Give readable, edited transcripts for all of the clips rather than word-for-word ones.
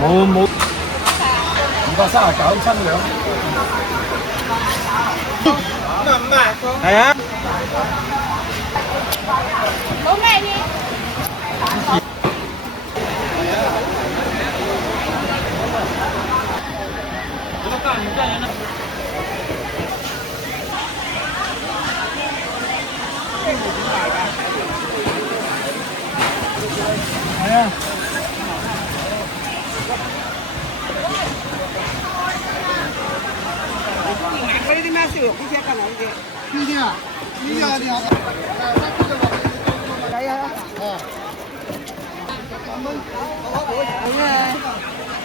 冇239斤兩。5啊，係啊。老咩呢？係啊。嗰啲咩燒肉呢啲干嘛呢啲？呢啲啊，呢啲啊，你好。係啊。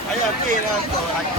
睇下知啦，做係乾。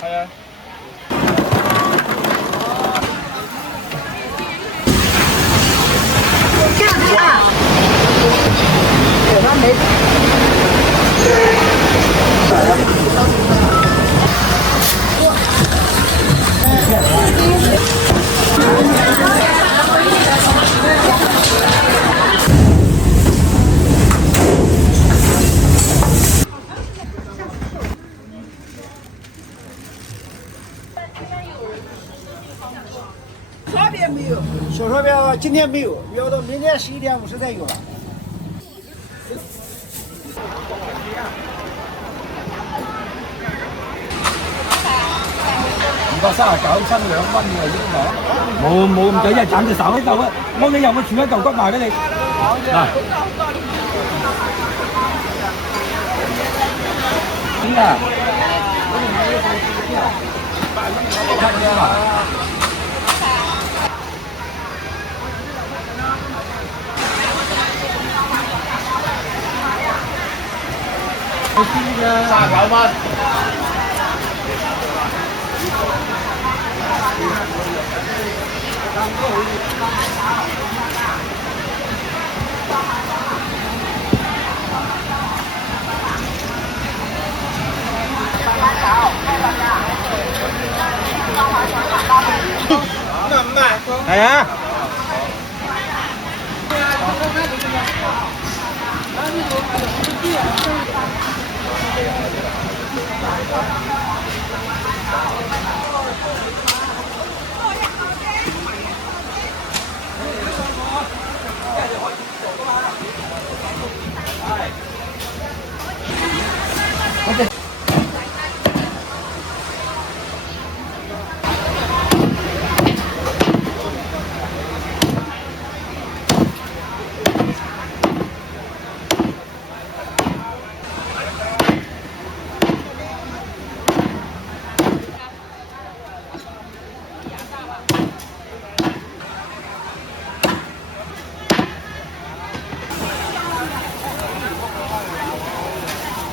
係啊。烧饼没有？小烧饼今天没有，要到明天11点50才有了。239斤2蚊嘅已經講。冇咁滯，一係斬隻手喺度啊！我你有冇傳一嚿骨賣俾你？嗱，點㗎？七嘅嘛。39蚊。5啊，係啊。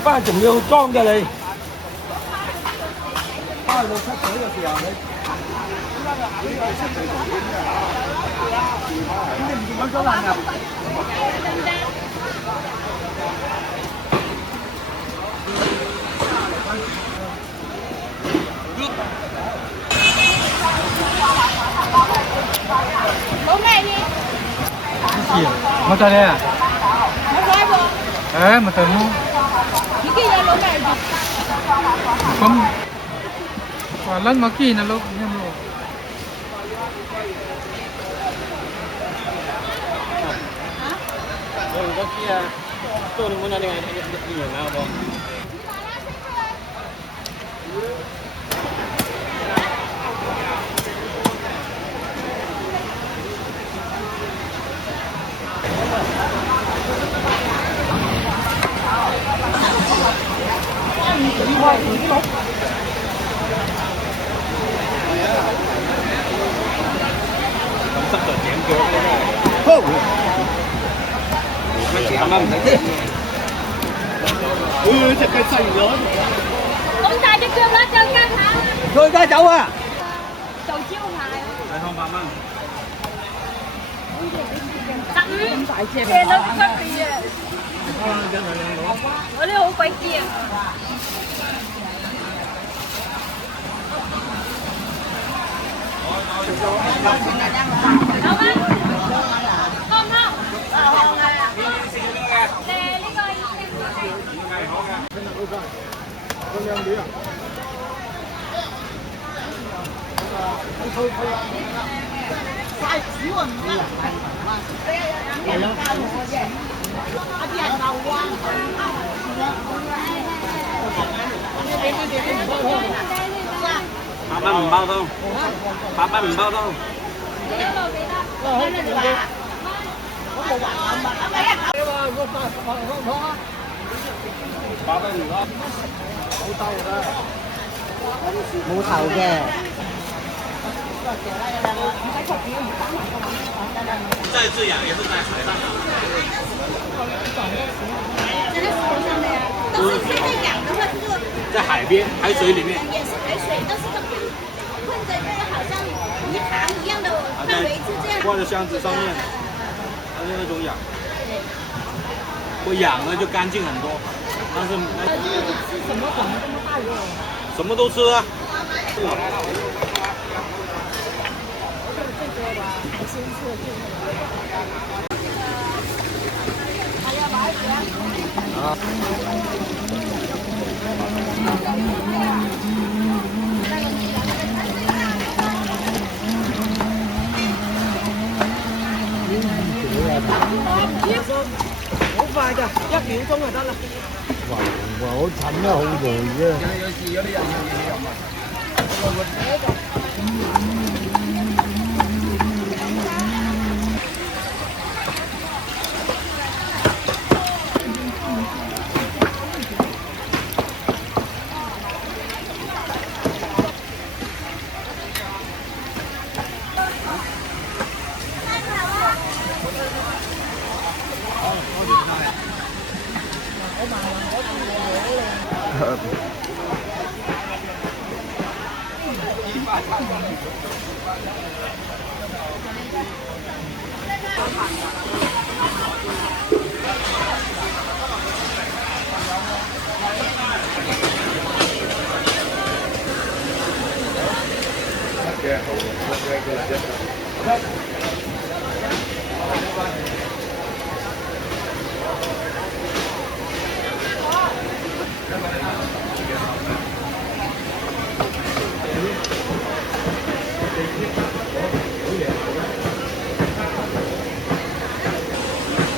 翻仲要裝嘅你，翻到出水嘅時候你，咁你唔見咁裝爛㗎？老咩呢？乜嘢啊？冇開喎。咪就係咯。已經有老咩住。咁話撚我見啊老咁咯。我知啊，做你冇那啲嘢啊，噃。好，这个細咗。咁大隻腳啦，就間下佢而家走啊！做招牌。係200蚊。15咁大隻，正到不得了。我呢好鬼啲啊！好嗎？好唔好？好啊！呢個已經8蚊唔包裝，8蚊唔包裝。冇頭嘅。再自养也是在海上。这个是头上的呀，都是现在养的话，就是在海边海水里面。也是海水，但是它困在这个好像鱼塘一样的范围是这样。挂在箱子上面，它是那种养。会养了就干净很多，但是吃什么长得这么大个？什么都吃啊。好快㗎，1秒鐘就得啦。哇！我等咗好耐啫。有時有啲人要入埋。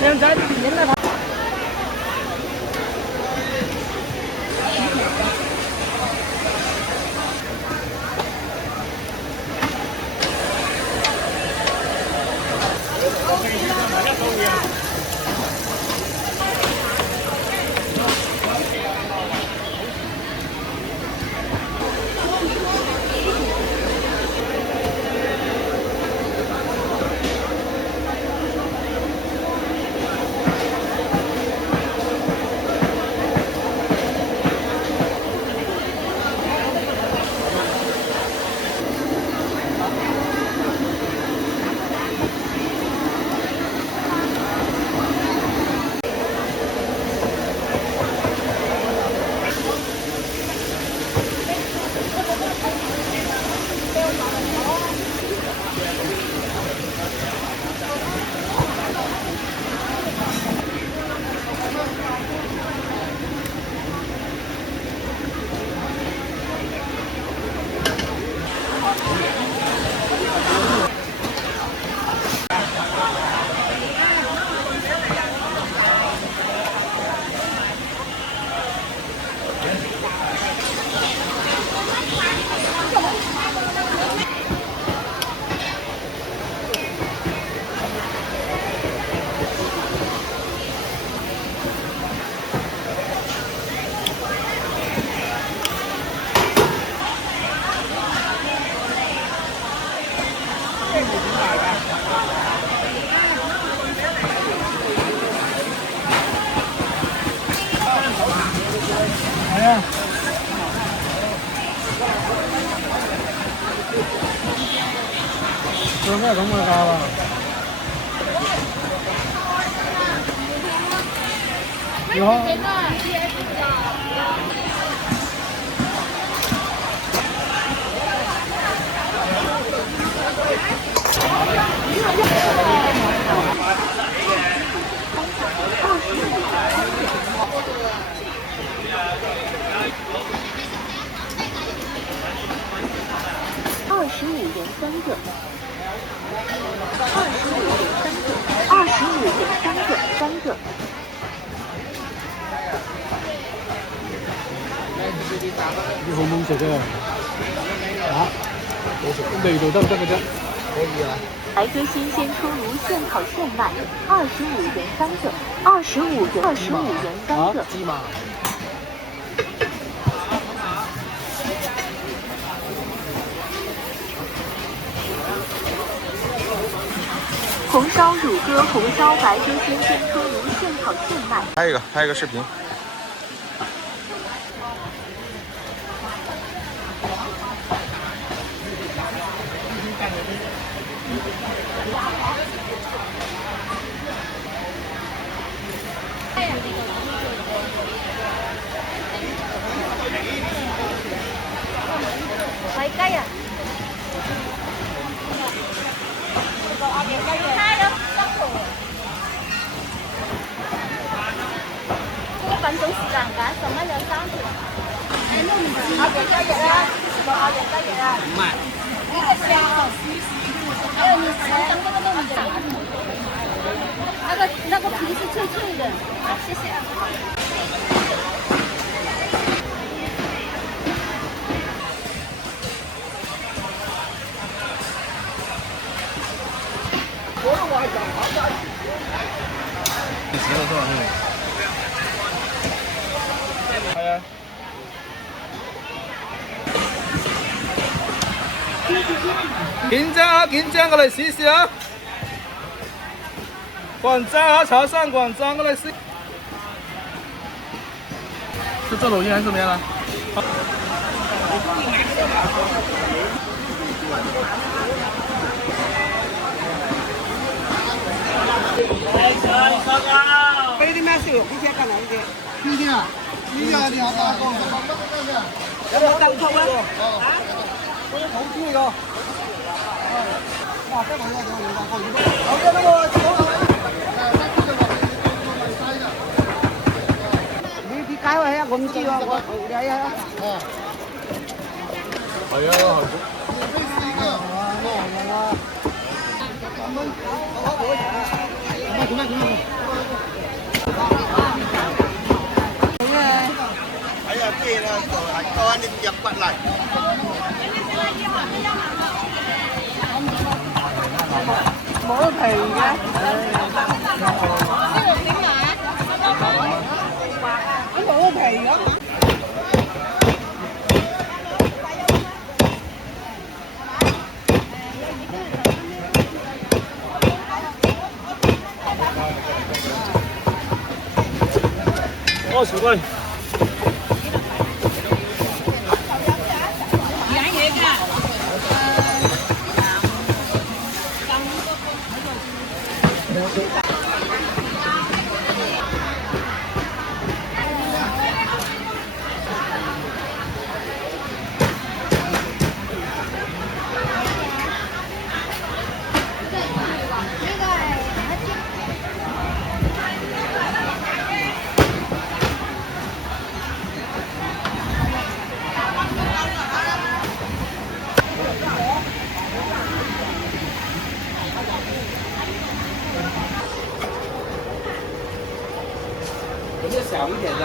靚仔，影啦！啊？做咩咁嘅價啊？你好。25元3个，25元3个。啲好唔好食啊？嚇，好食，味道得唔得嘅啫？可以啊。白鸽新鲜出炉现烤现卖，25元3个，25元3个。芝麻。红烧乳鸽、红烧白鸽新鲜出炉现烤现卖。拍一个视频。喂雞啊！呢個品種是難揀，10蚊有3條。都唔知。鴨翼雞翼啦，鴨翼雞翼啊。唔賣。呢個是啊。還有你等這個都唔找。那個皮是脆脆的。好，謝謝。係啊。緊張過嚟試試啊！廣州啊，潮汕廣州過嚟試。是做抖音還是怎麼樣啊？俾啲咩燒肉？呢隻近啊呢隻。呢啲啊？呢啲啊，你好大個。有冇豆腐啊？啊？嗰啲土豬嚟㗎。哇！真係啊！好嘅，呢個呢啲街位啊，我唔知喎，我睇下。哦。係啊，睇下咩啦，就係乾啲入骨嚟。冇皮嘅。冇皮嘅。20塊。有些小一点的。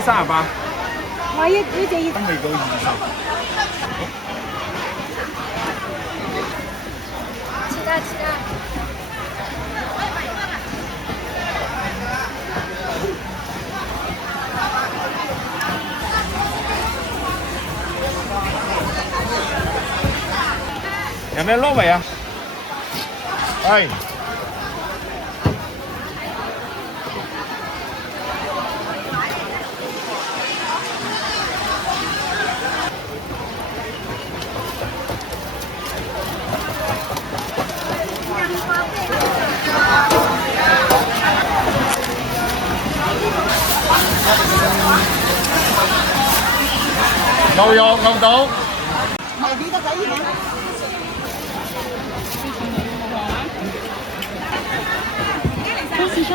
呢？38。我要隻要。都未到20。其他。有咩撈味啊？係。牛肉牛肚。係幾多仔嘢？恭喜收。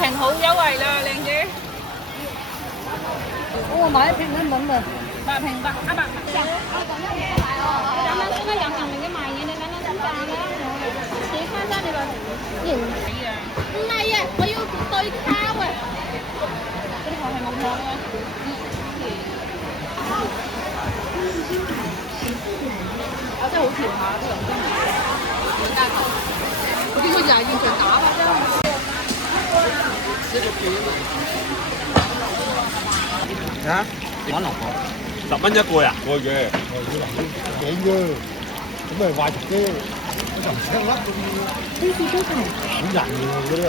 平好優惠啦，靚姐。我買一瓶1蚊啊，8瓶100。200。咁樣應該有能力嘅賣嘢，你等等先價啦。幾翻單你話型睇啊？唔係啊，我要對烤啊。嗰啲係冇湯啊。啊，真係好甜下啲人真係。我見佢就係現場打㗎啫。啊？揾落個10蚊一個呀？個嘅。幾啫？咁咪壞啲，我就唔聽啦。恭喜收看。好人喎嗰啲人。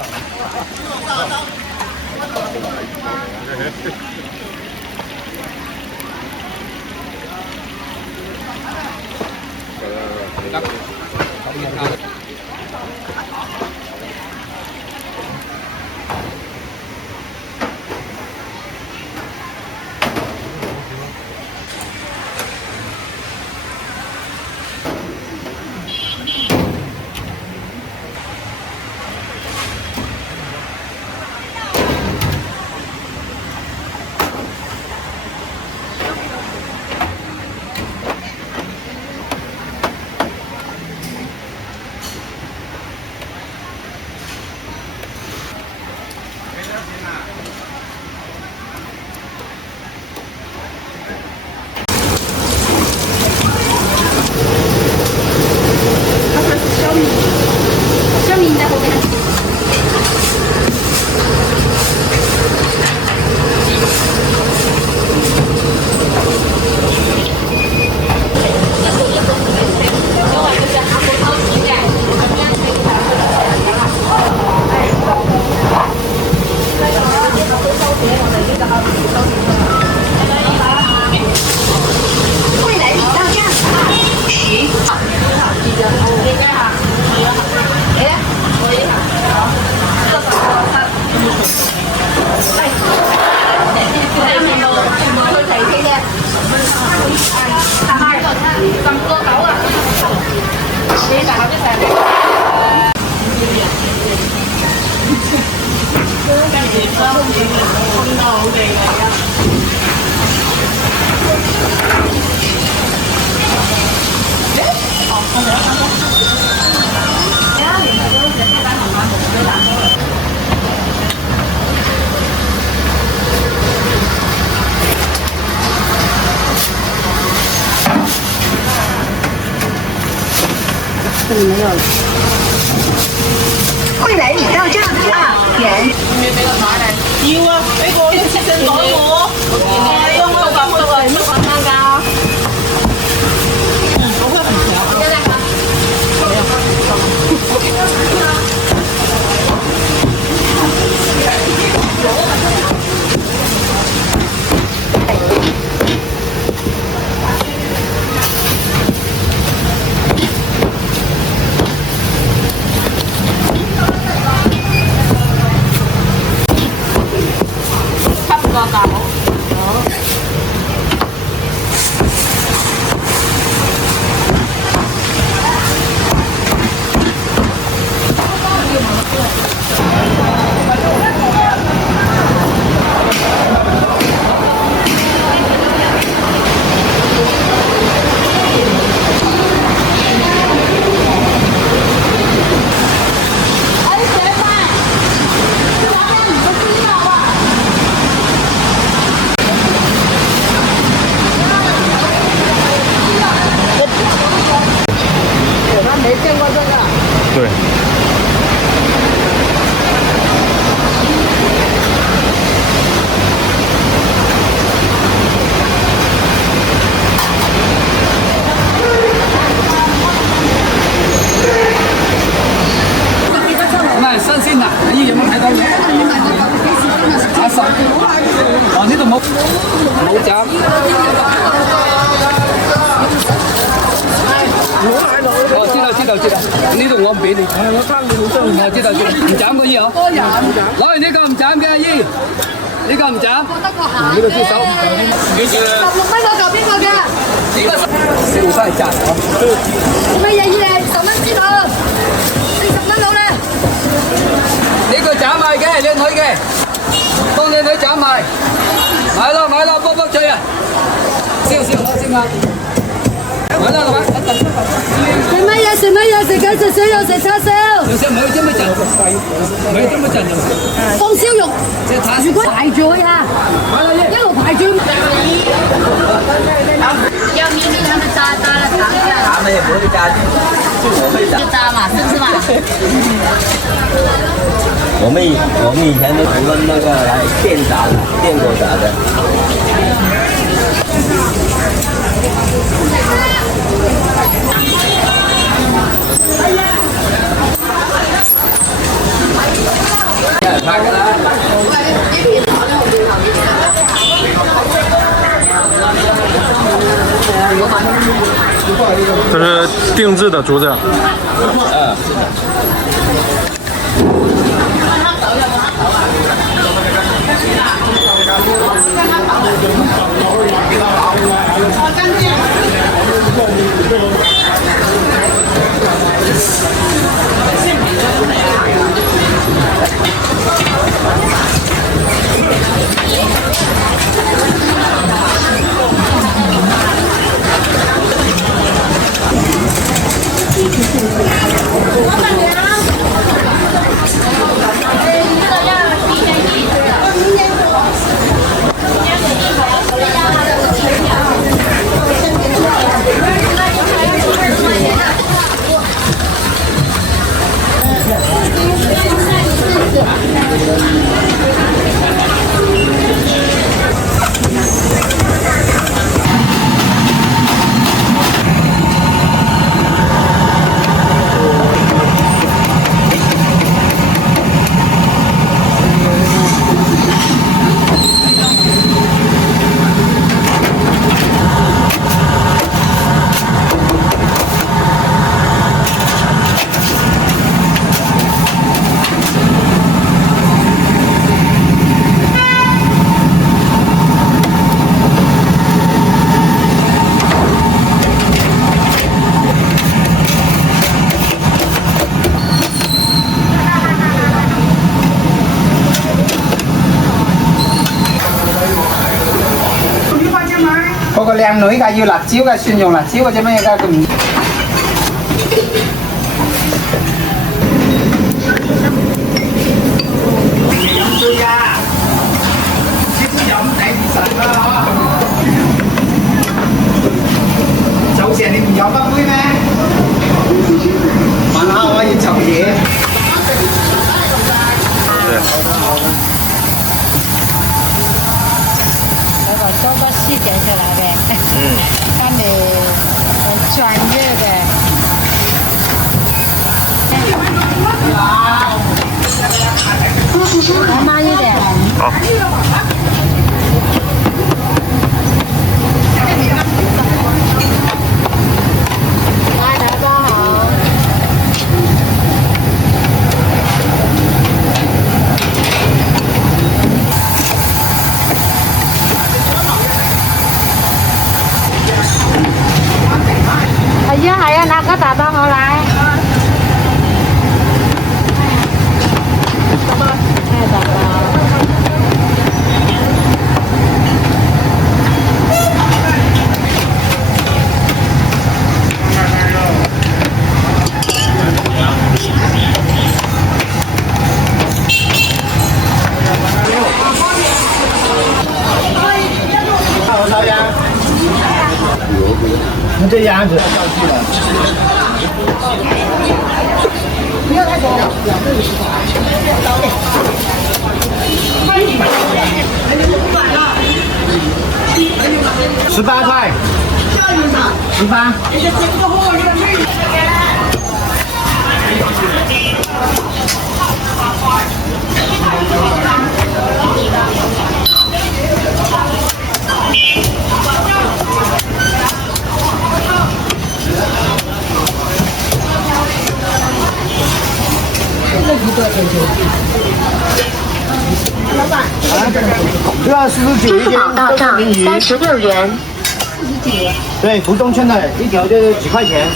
这里没有了。未来礼到账2元。要啊，俾個切身袋我。我我話佢話乜簡單㗎？我會很強。現在看。冇斬。哦，知道，呢度我唔俾你。我爭你好傷。我知道，唔斬個姨嗬。攞完呢個唔斬嘅阿姨，呢個唔斬。呢個接手。幾錢啊？16蚊嗰嚿邊個嘅？呢個小西賺哦。乜嘢姨？10蚊知道，40蚊到咧。呢個斬賣嘅，靚女嘅，幫靚女斬賣。買咯，卜脆啊！燒攞先啊！買啦，老闆。食乜嘢？食雞食燒肉食叉燒。有冇這麼整？沒這麼整的。紅燒肉。如果排咗呀，一路排住。要咪咪他们炸了糖的。他们也不会炸，就我会炸。就炸嘛，是不是嘛？我们以前都除了那个来电炸的，电锅炸的。拍个来。这是定制的竹子。嗰個靚女㗎，要辣椒㗎，蒜蓉辣椒或者乜嘢㗎，佢唔。飲醉㗎，識飲頂神啦嗬！早上你唔飲一杯咩？問下我要籌嘢。做个细点起来的，看你很专业的。慢一点。好。来，大家好。係啊，拿個大包好來。太大了。你这样子。不要太多了，18块，18。支付宝到账36元。对，湖东村的一条就是几块钱。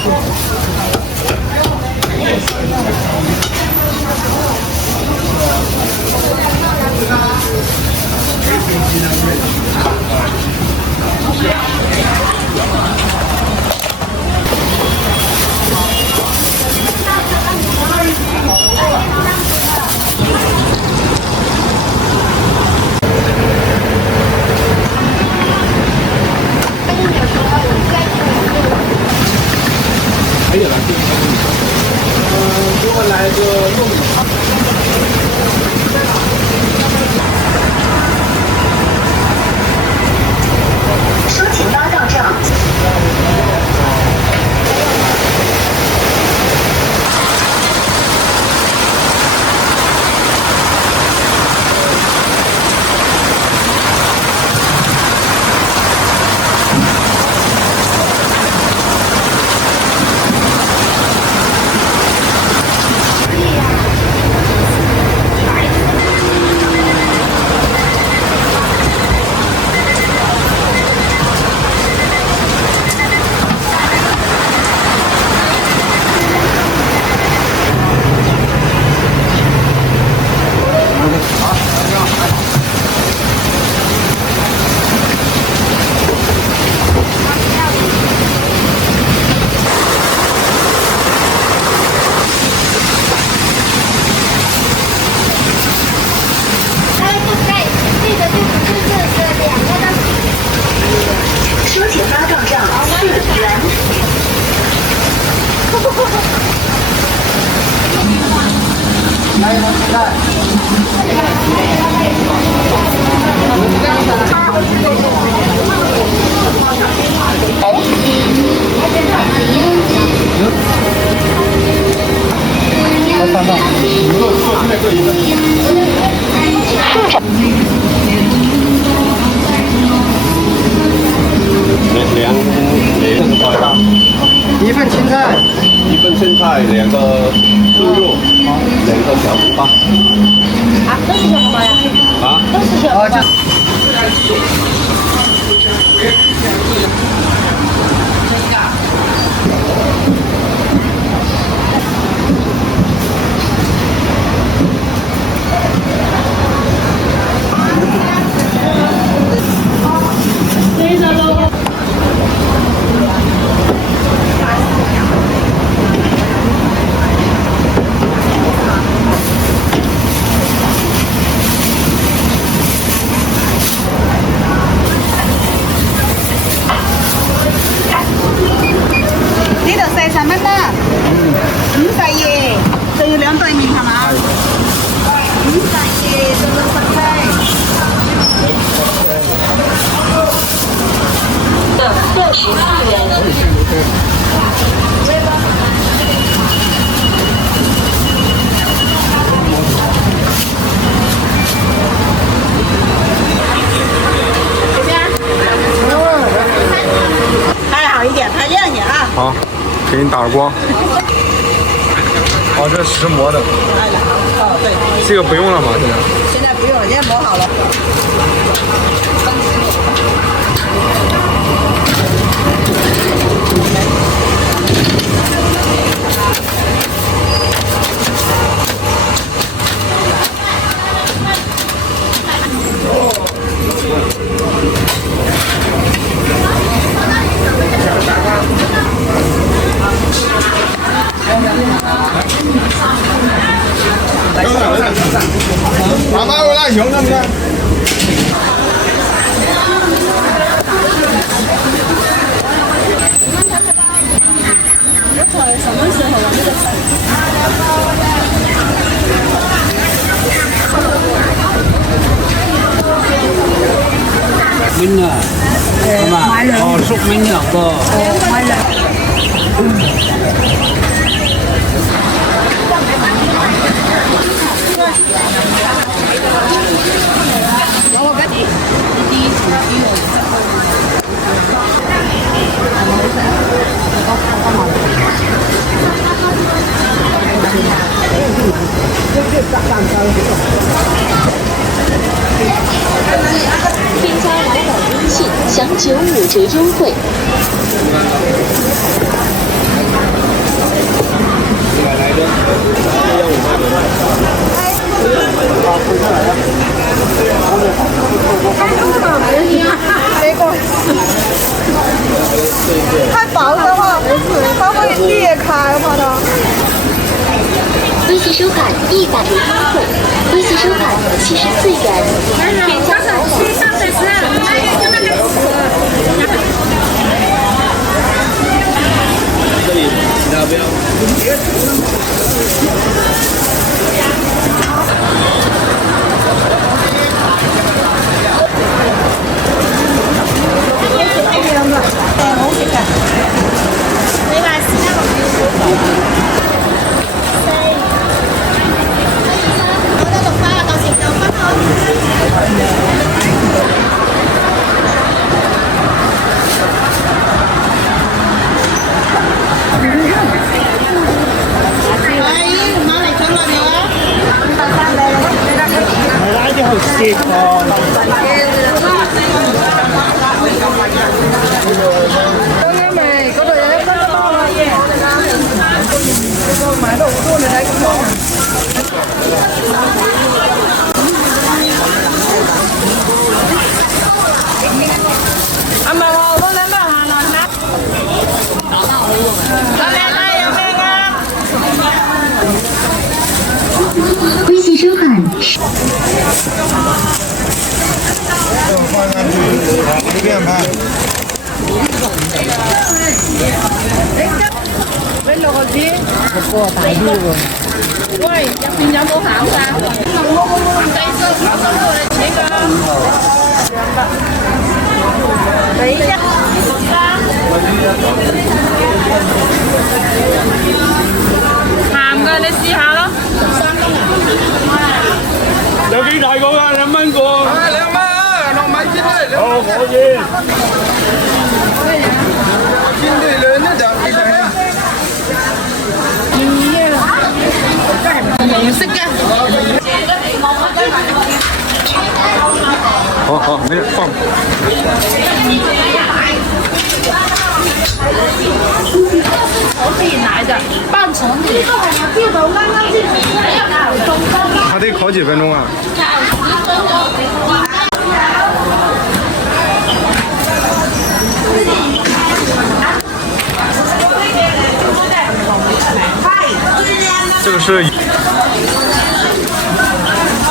收钱包到账。收钱包到账4元。一份青菜，1份青菜，2个猪肉，2个小猪扒。都是小红包呀？啊？都是小红包。呢度40蚊啦，52，仲要2對麵係嘛？52到60雞。64元。拍好一点，拍亮一点啊！好，给你打个光。哦，这是石磨的。哦，对，这个不用了吗？现在？现在不用了，现在磨好了。妈妈，我来熊能不能？什么时候了？这个Minh à? Mà xúc minh là có. 95折优惠。太薄的话，它会裂开，我怕它。微信收看100元优惠，微信收看74元，添加淘宝。这里其他不要。微信收看。放上去，随便拍。你落個紙，個大啲喎。喂，入邊有冇餡㗎？冇計數，我收到你錢㗎。俾一鹹㗎，你試下咯。有幾大個㗎？2蚊個。2蚊啊，落米先啦。哦，可以。先對兩一就幾大啊？唔識嘅。好，沒事放。我自然奶咋，半成品。呢個係我標到啱啱先它得烤幾分鐘啊？这个是。烤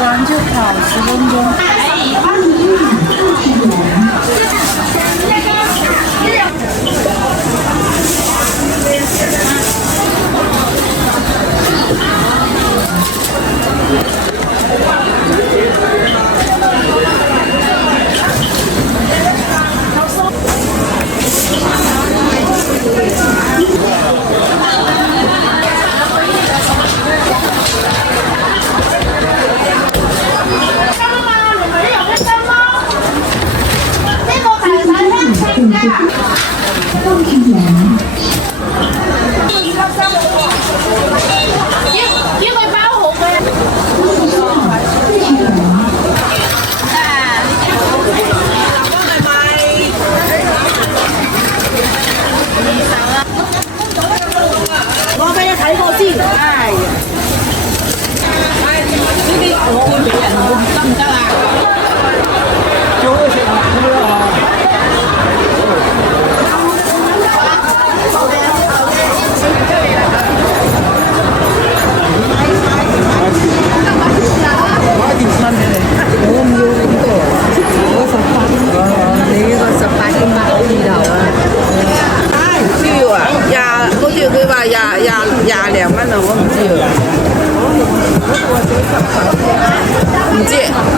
完就烤10分鐘。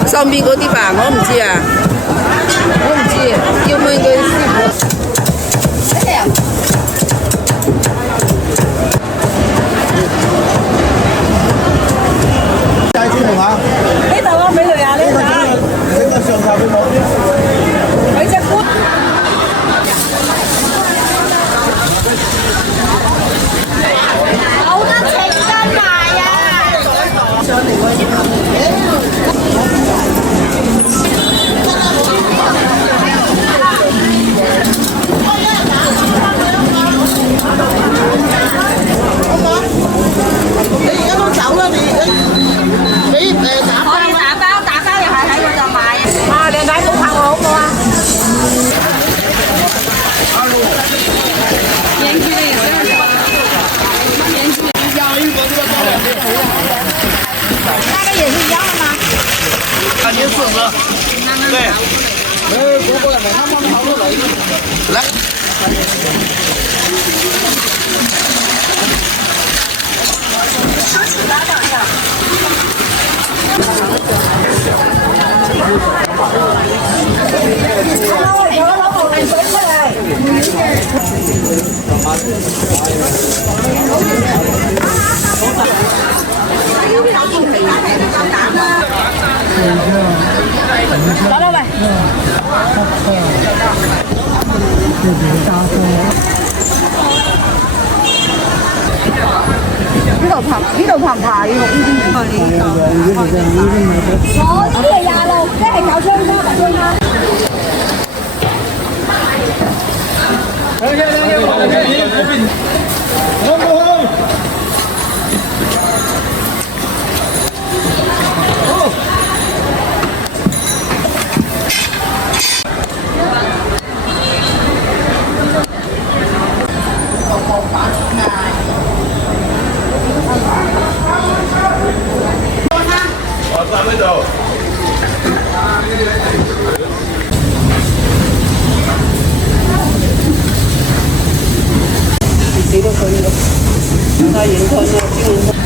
上邊嗰啲吧，我唔知啊，我唔知，要問佢師傅。加豬紅啊！呢度啊，俾佢啊，呢度啊。整個上頭俾我。佢隻官。冇得情跟埋啊！上嚟嗰啲。对。说起搭档上。老板。呢度怕唔怕？呢度我呢係26，即係搞槍花白槍花。谁都可以的，那银川的金银川。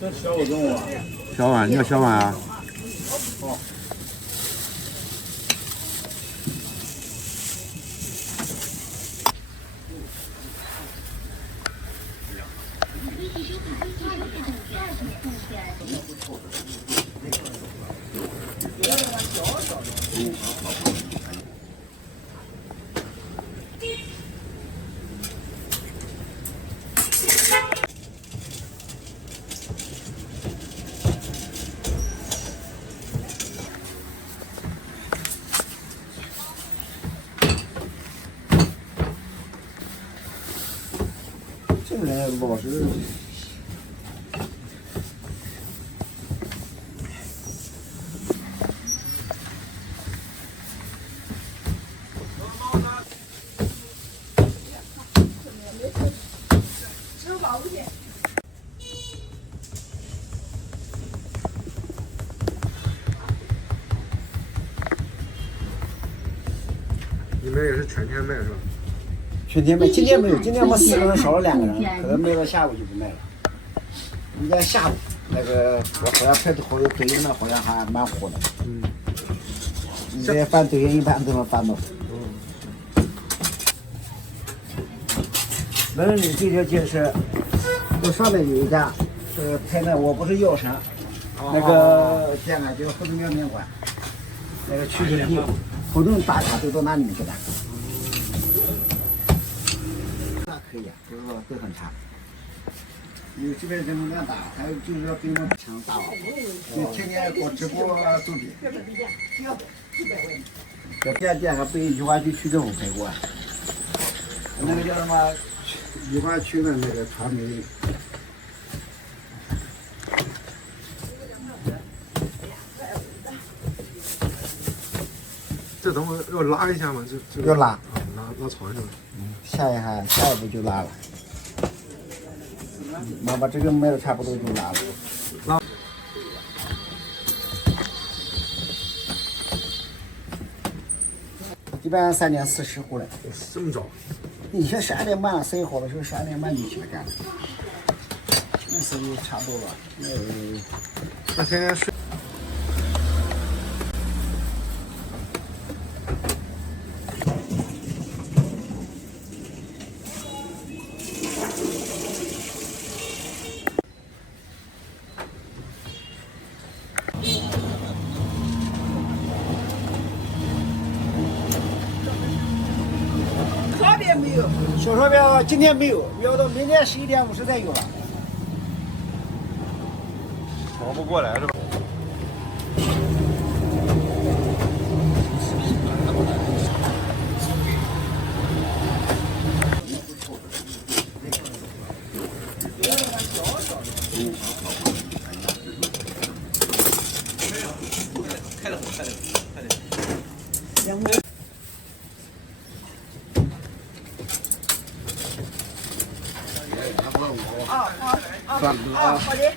这小我中午啊？小碗，你要小碗啊？哦。这个人老实。你们也是全天卖是吧？全天卖，今天没有，今天我们4个人少了2个人，可能卖到下午就不卖了。应该下午那个我好像拍的好友抖音上好像还蛮火的。嗯。你这翻抖音一般都能翻到。门里这条街是，这上面有一家，拍的我不是药神，那个店呢叫后头面面馆，那个取景地，好多人打卡都到那里面去打。那可以啊，不是说都很差。有这边人流量大，还有就是说比我们强大，就天天搞直播做的。在店上被宜花区区政府赔过，那个叫什么宜花区的那个传媒。这等会儿要拉一下吗？这要拉啊，拉床上。下一步就拉了。妈把这个卖的差不多就拉了。一般3点40回来。这么早？以前12点半生意好的时候12点半就起来干了，那时候差不多吧。那天天睡。小烧饼今天没有，要到明天11点50才有了。忙不过来是吧？好的。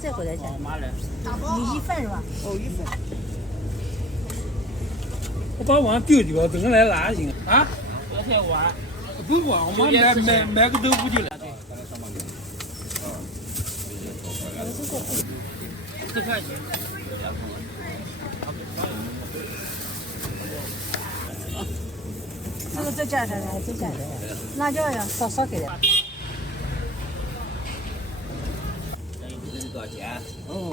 再回来讲，你1份是吧？哦，1份。我把碗丢掉，等人来拿行啊？昨天碗不管，我们买个豆腐就来。10块钱。这个再加点，再加点，辣椒呀，少给点。多少钱？哦，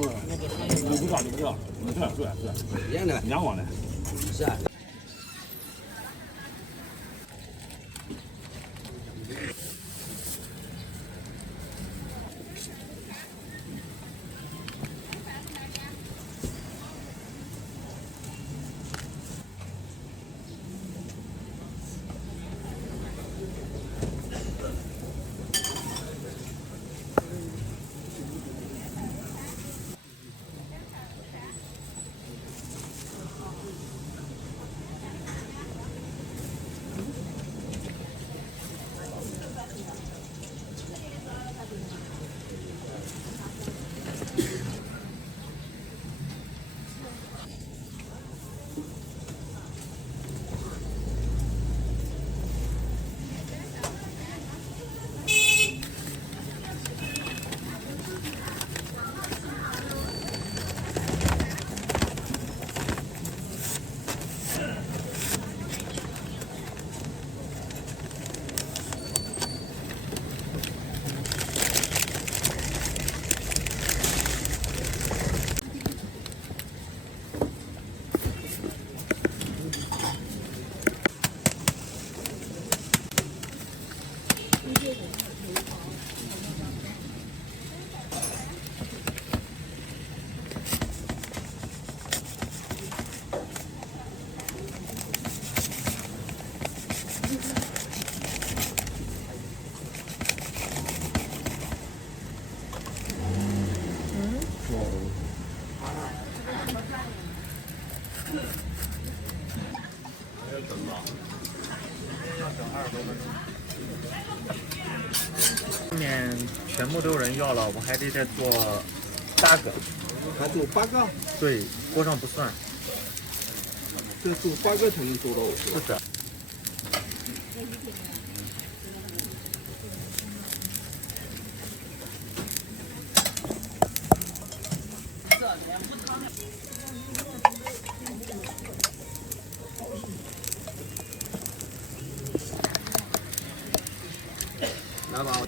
不知道，一样的，2网的。是啊。后面全部都有人要了，我还得再做8个。还做8个？对，锅上不算。这做8个才能做到50。是的。来吧。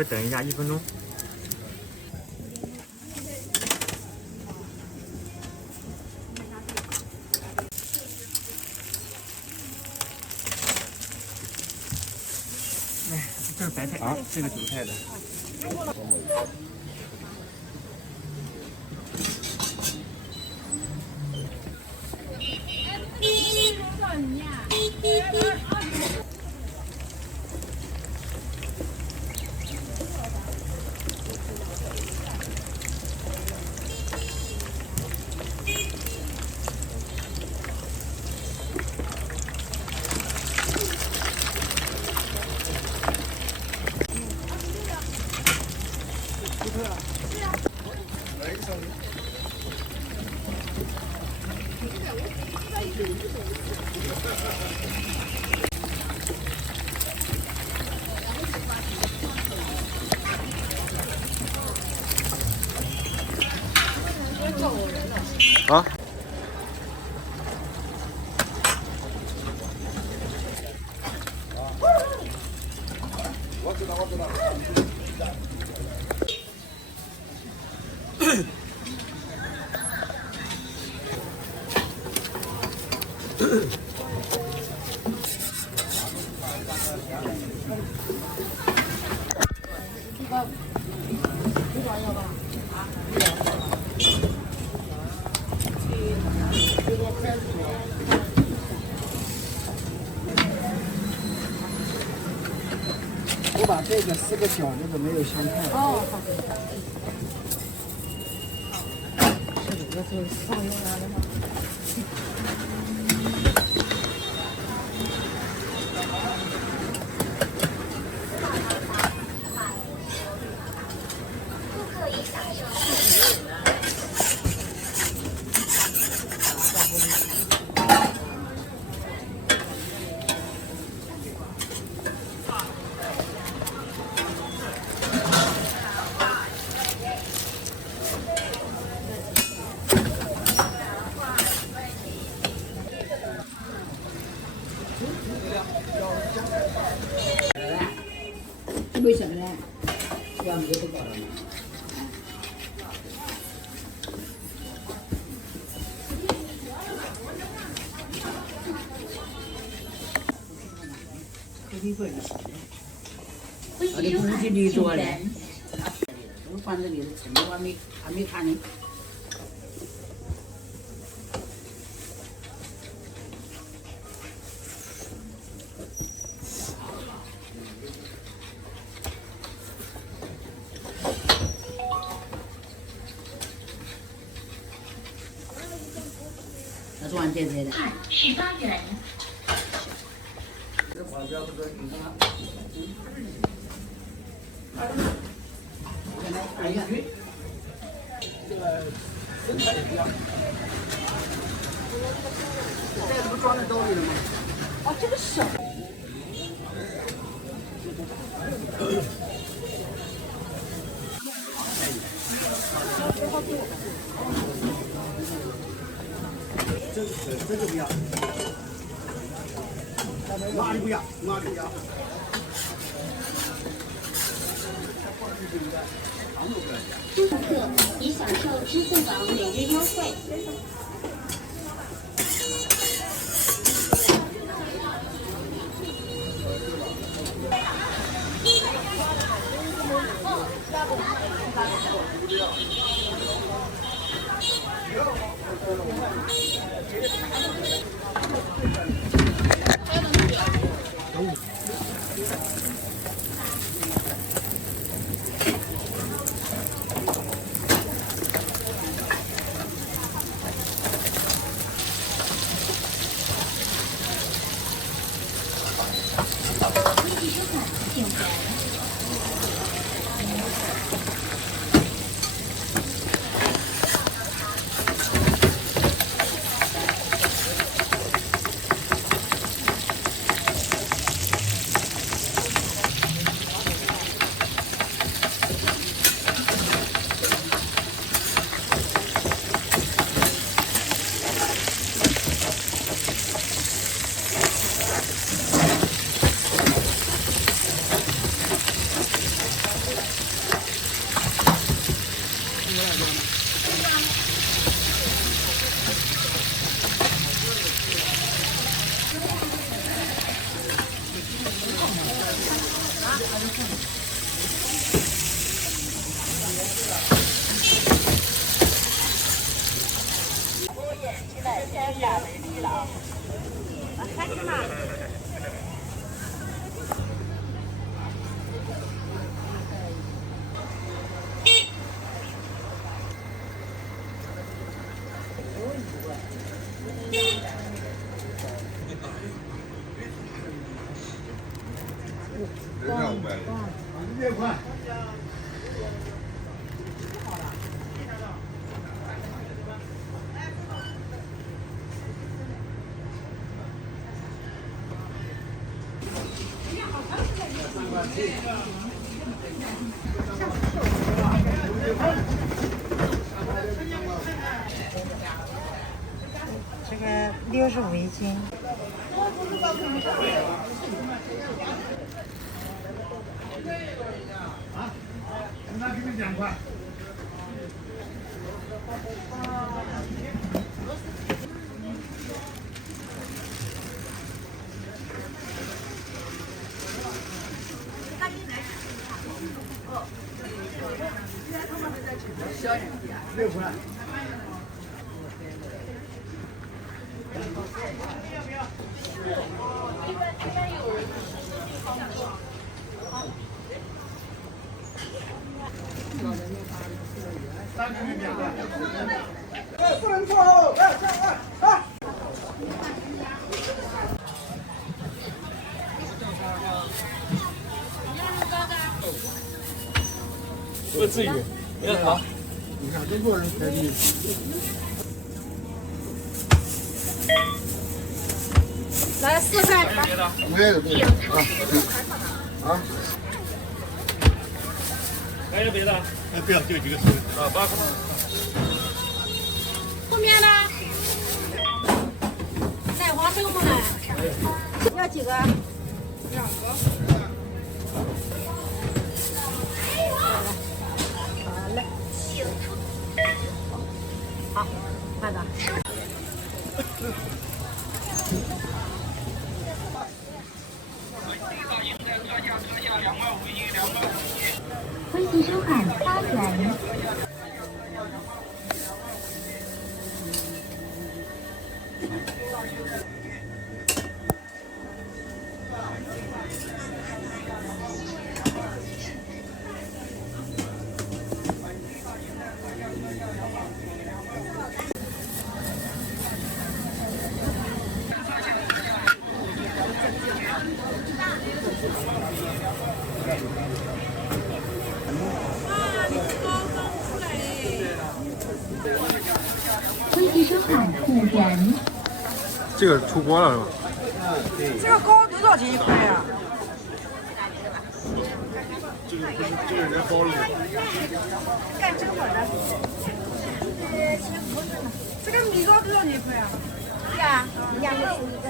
微等一下1分钟。哎，这是白菜啊，这个韭菜的。啊。我知道，我知道。我把这个4个饺子都没有香菜。哦，好的。是的，这是上用来的吗？为什么呢？要你不搞了吗？我的估计你做的，都放这里的，成都还没看呢。那是完全的。18元。这花椒不是你吗？哎呀，这个生菜也一样。这个不装在兜里了吗？哦，这个小。这个不要，哪里不要？哪里不要？顾客已享受支付宝每日优惠。500块。这个65一斤。啊，那给你2块。6块。不能错哦！不至于，要好。你看中国人肯定。来4块。没有对啊。还有别的？不要，就几个吃。啊，8块。后面呢？带花生不来？要几个？2个。好嘞。好，慢点。微信收看8元。微信收看5元。这个出锅了是吧？这个糕多少钱一块呀？这个人家包了。干真好的。这个米糕多少钱一块啊？呀，2个是一个。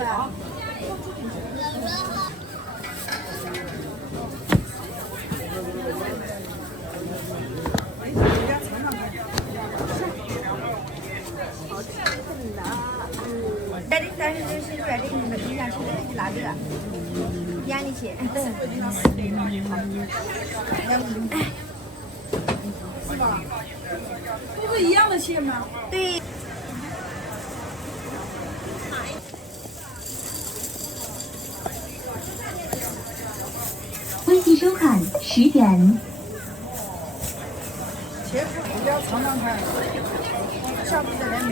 但是就是说这你们平常吃的是哪个？压力血。是吧？都是一样的蟹吗？对。微信收看10元。茄子我要尝尝看，下次再来买。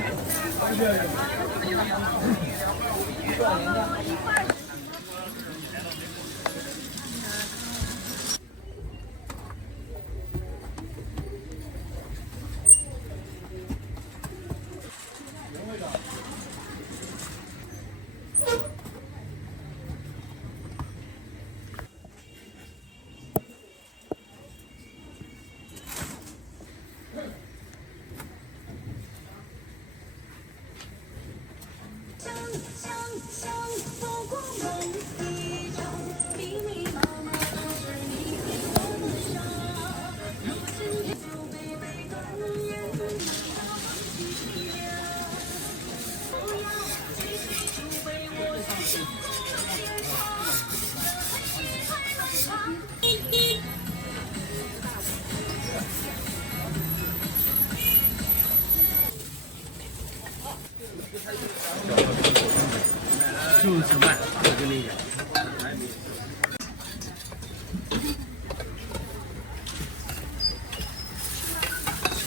像走过。就是慢，我跟你讲。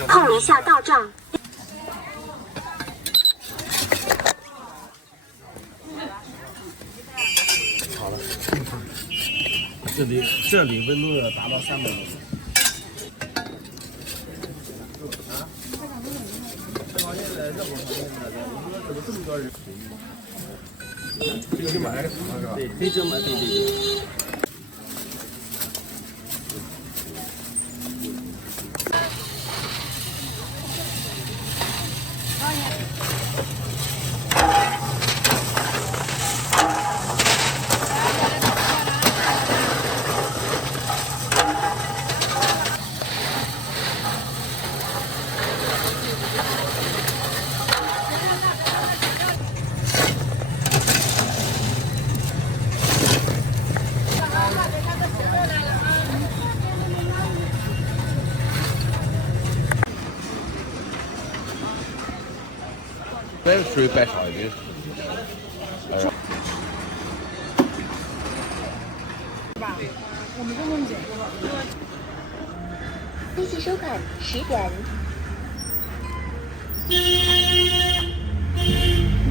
后楼下到账。好了，这里温度要达到300度。这么多人？黑芝麻是吧？对，黑芝麻，对。这属于白烧的。我们共解。微信收款10元。你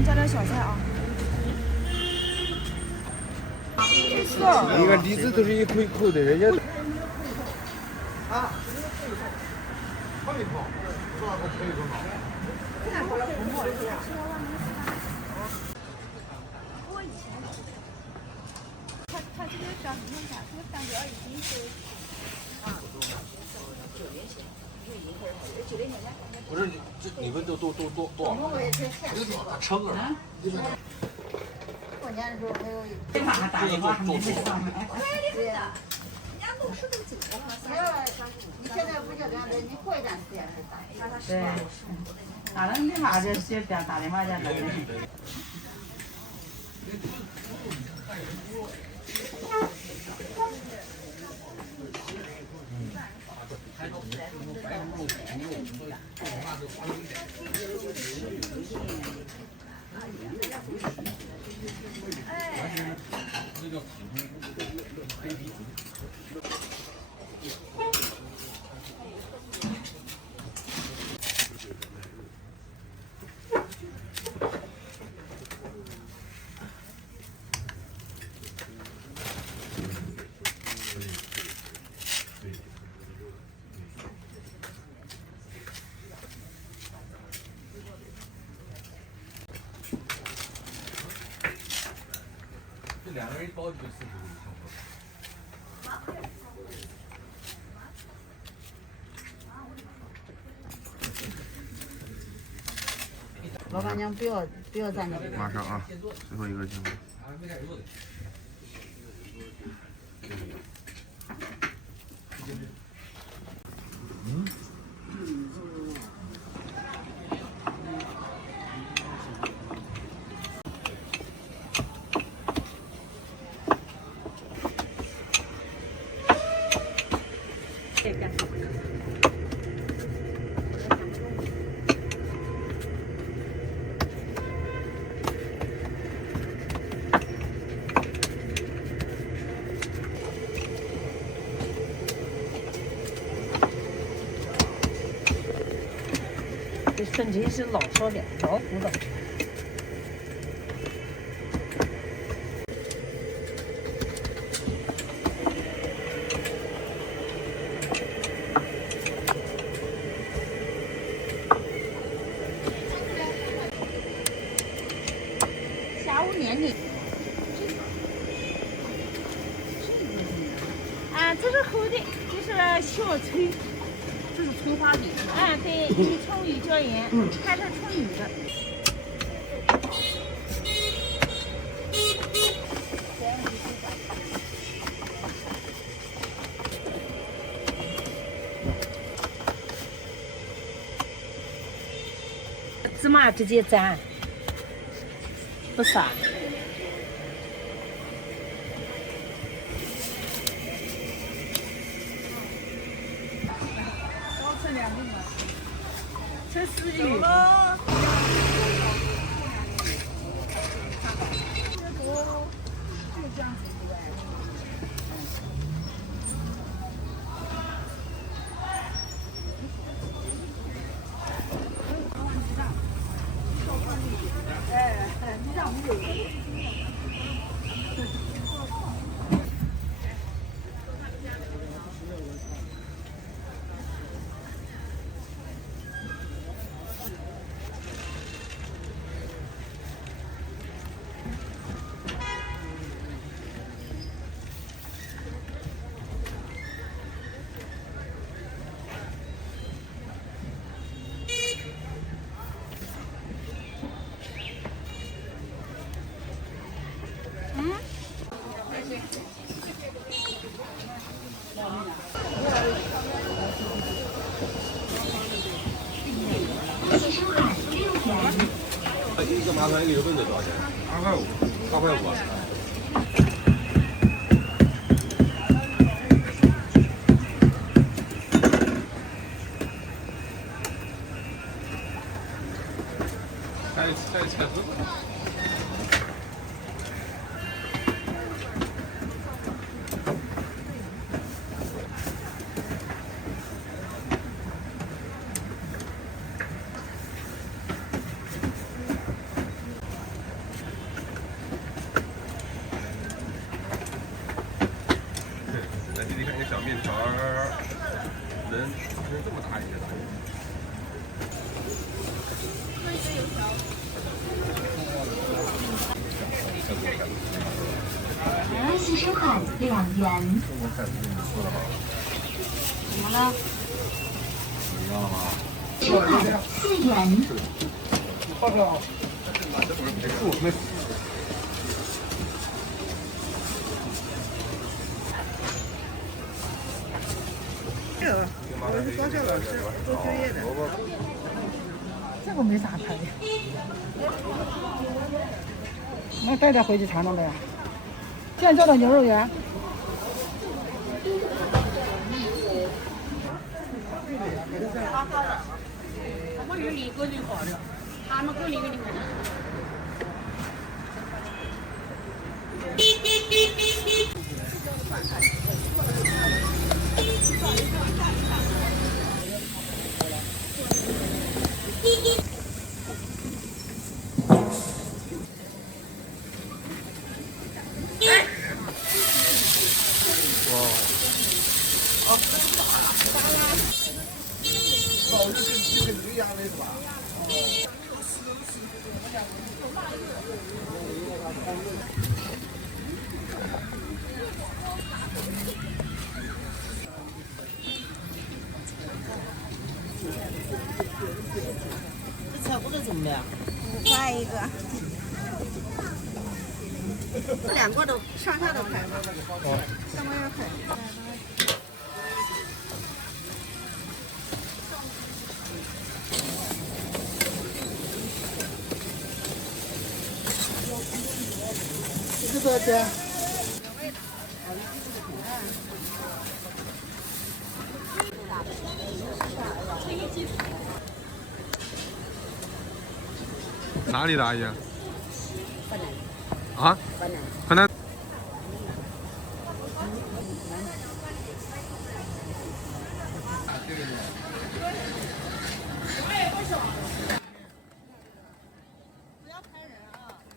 加点小菜啊。一个栗子都是一口一口的，人家。啊。泡一泡，多少个可以多少？现在好了，不泡了。他这个上你看，这个蛋糕已经是9年前，9年前不是你们都多少？称啊！过年的时候还有。给妈打电话，你这上面。对呀，人家弄10都走了。你现在不叫这样的，你过一段时间再打。对，打了你妈就先打电话去了。这2个人一包就40个。老板娘不要站着。马上啊，最后一个进来。这瞬间是老少的，老虎的。下午年龄。啊，这是厚的，这是小脆。这是葱花饼。啊，对，以葱鱼椒盐，它是葱鱼的。芝麻直接沾，不撒。吃丝鱼。就这样子的。你让我们有。一个麻烦一个棍子多少钱？2.5块，2.5块。再菜子。你看这小面条能这么大一个。微信收款2元。怎么了？你要了吗？收款4元。报表。没。我是高校老师，做就业的。这个没啥拍的。那带点回去尝尝呗。现叫的牛肉圆。我是离个人好的，他们个离个人好。就跟驴一样的是吧？这炒锅的怎么样？5块一个。这2个都上下都开吗？上面要开。这个多少钱？哪里的阿姨？啊？河南。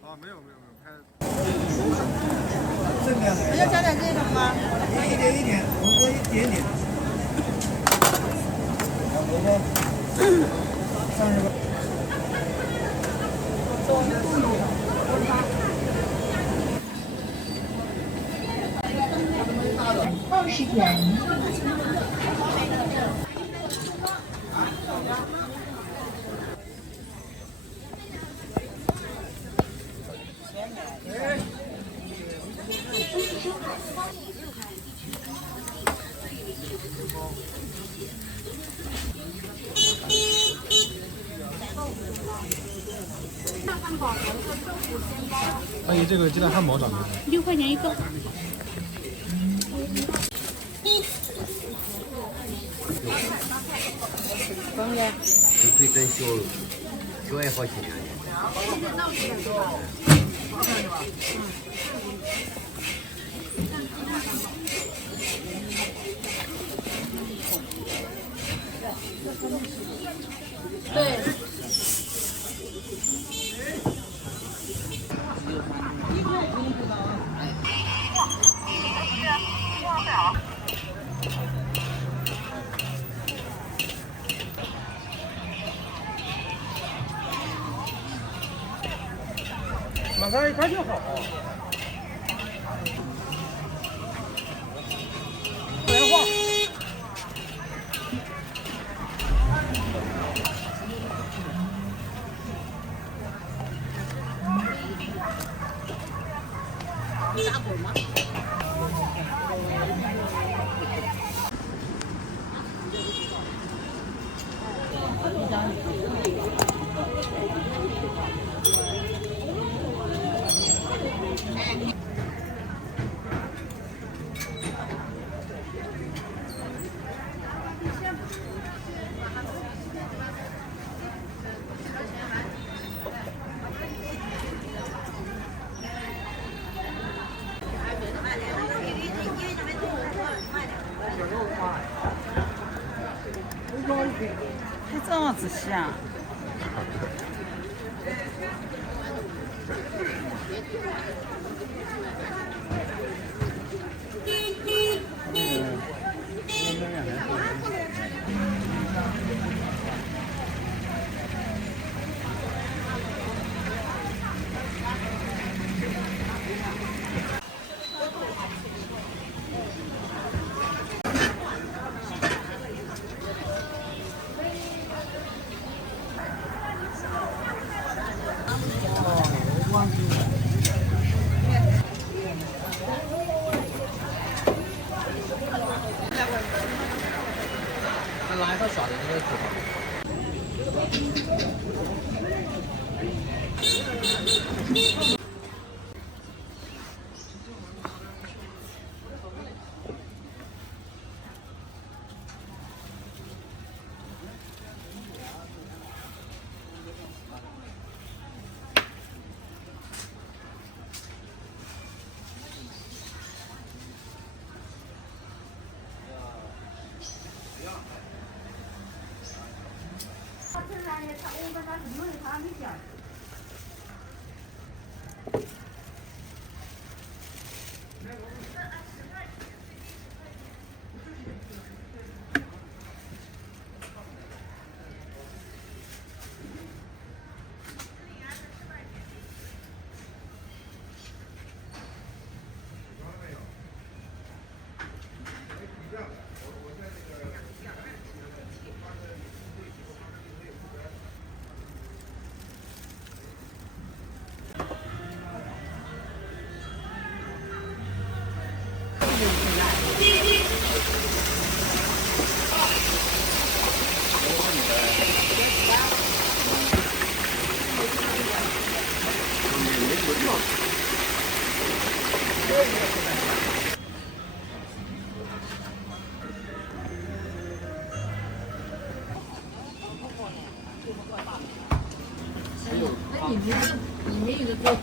啊，没有，拍。正面的。要加点这种吗？一点，我说一点点。萝卜30个。20元。阿姨，这个鸡蛋汉堡涨多少？6块钱一个。方言。你可以等小，小1好钱。对。马上一看就好。电话。打滚吗？还这么仔细啊？拿一块小的这个纸吧。里面有个锅。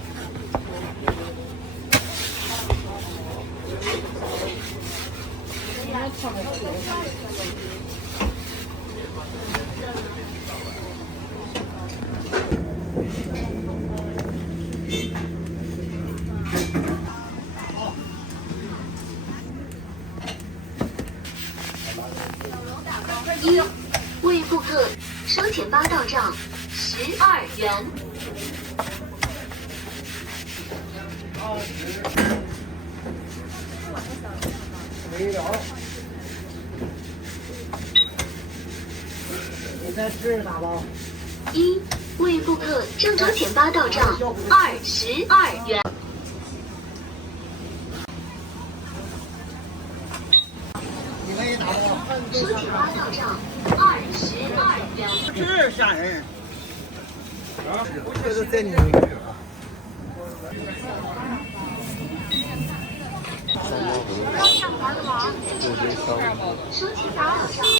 一，为顾客收钱包到账12元。没有。你再试试打包。一，为顾客郑州钱包到账22元。你们也打包。收钱包到账22元。这吓人。我觉得再牛一点啊。收钱包到账。